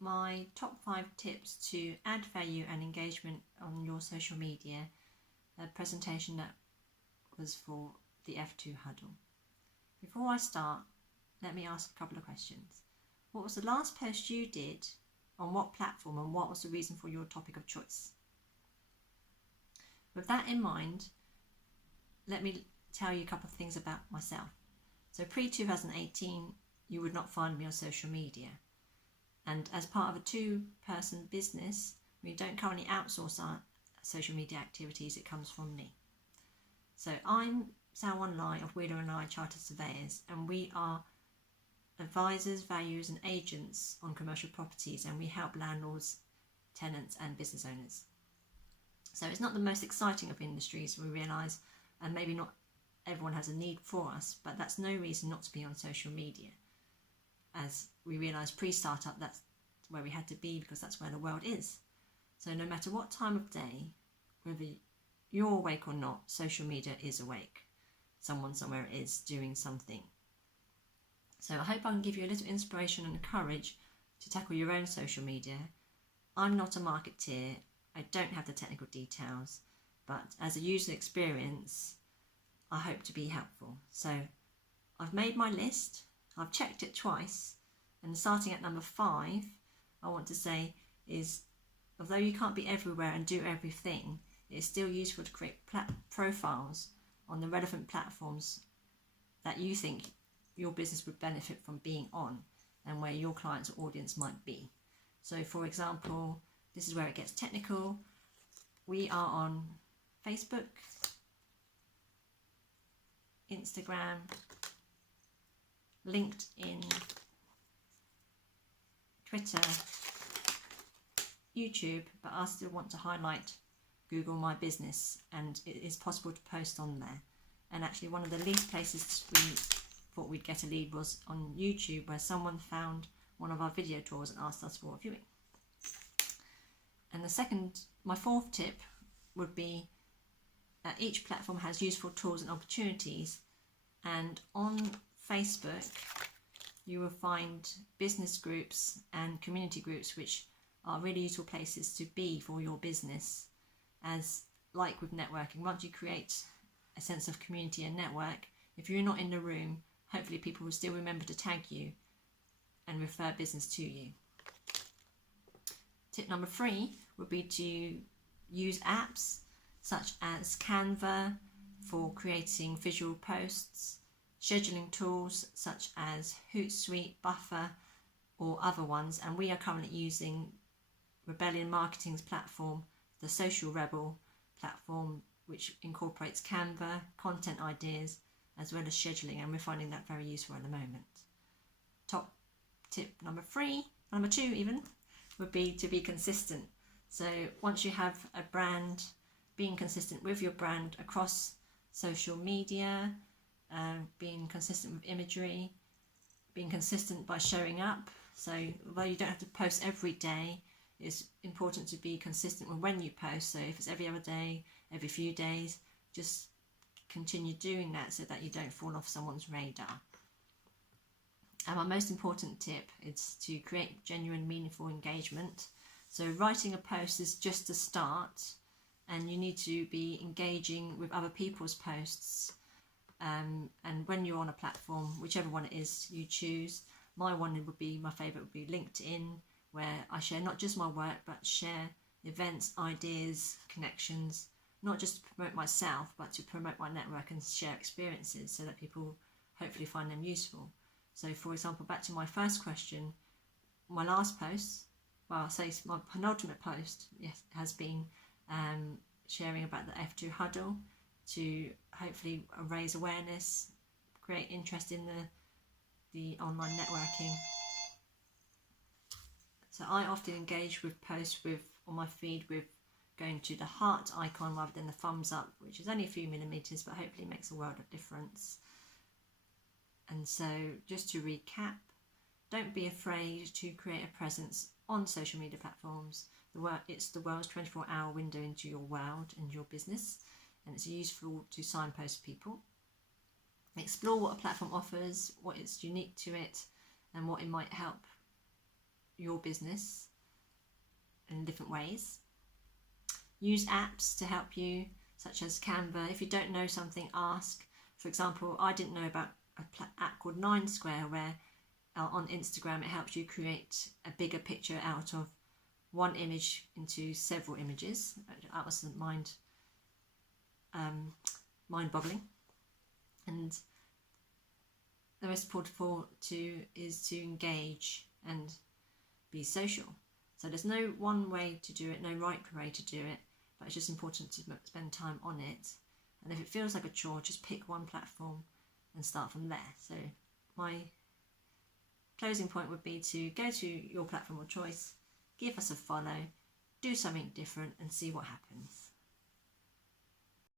my top 5 tips to add value and engagement on your social media, a presentation that was for the F2 Huddle. Before I start, let me ask a couple of questions. What was the last post you did, on what platform, and what was the reason for your topic of choice? With that in mind, let me tell you a couple of things about myself. So pre-2018, you would not find me on social media. And as part of a 2-person business, we don't currently outsource our social media activities, it comes from me. So I'm Samuel Poole of Wheeler & I Chartered Surveyors, and we are advisors, valuers and agents on commercial properties, and we help landlords, tenants and business owners. So it's not the most exciting of industries, we realise, and maybe not everyone has a need for us, but that's no reason not to be on social media. As we realised pre-startup, that's where we had to be because that's where the world is. So no matter what time of day, whether you're awake or not, social media is awake. Someone somewhere is doing something. So I hope I can give you a little inspiration and courage to tackle your own social media. I'm not a marketeer, I don't have the technical details, but as a user experience, I hope to be helpful. So I've made my list, I've checked it twice, and starting at number 5, I want to say is, although you can't be everywhere and do everything, it's still useful to create profiles on the relevant platforms that you think your business would benefit from being on and where your client's audience might be. So for example, this is where it gets technical. We are on Facebook, Instagram, LinkedIn, Twitter, YouTube, but I still want to highlight Google My Business, and it is possible to post on there. And actually one of the least places we thought we'd get a lead was on YouTube, where someone found one of our video tours and asked us for a viewing. And my 4th tip would be each platform has useful tools and opportunities, and on Facebook you will find business groups and community groups which are really useful places to be for your business. As like with networking, once you create a sense of community and network, if you're not in the room, hopefully people will still remember to tag you and refer business to you. Tip number 3 would be to use apps such as Canva for creating visual posts, scheduling tools such as Hootsuite, Buffer or other ones, and we are currently using Rebellion Marketing's platform, the Social Rebel platform, which incorporates Canva, content ideas, as well as scheduling, and we're finding that very useful at the moment. Top tip number 2 even, would be to be consistent. So once you have a brand, being consistent with your brand across social media, being consistent with imagery, being consistent by showing up. So although you don't have to post every day, it's important to be consistent with when you post. So if it's every other day, every few days, just continue doing that so that you don't fall off someone's radar. And my most important tip is to create genuine, meaningful engagement. So writing a post is just a start, and you need to be engaging with other people's posts. And when you're on a platform, whichever one it is you choose, my favourite would be LinkedIn, where I share not just my work, but share events, ideas, connections, not just to promote myself, but to promote my network and share experiences so that people hopefully find them useful. So for example, back to my first question, my last post, well, I'll say my penultimate post, yes, has been sharing about the F2 Huddle to hopefully raise awareness, create interest in the online networking. So I often engage with posts on my feed with going to the heart icon rather than the thumbs up, which is only a few millimeters, but hopefully makes a world of difference. And so just to recap, don't be afraid to create a presence on social media platforms. It's the world's 24-hour window into your world and your business, and it's useful to signpost people. Explore what a platform offers, what is unique to it, and what it might help your business in different ways. Use apps to help you, such as Canva. If you don't know something, ask. For example, I didn't know about an app called 9 Square, where on Instagram it helps you create a bigger picture out of one image into several images. That was mind-boggling. And the most important is to engage and be social. So there's no one way to do it, no right way to do it, but it's just important to spend time on it. And if it feels like a chore, just pick one platform and start from there. So my closing point would be to go to your platform of choice, give us a follow, do something different and see what happens.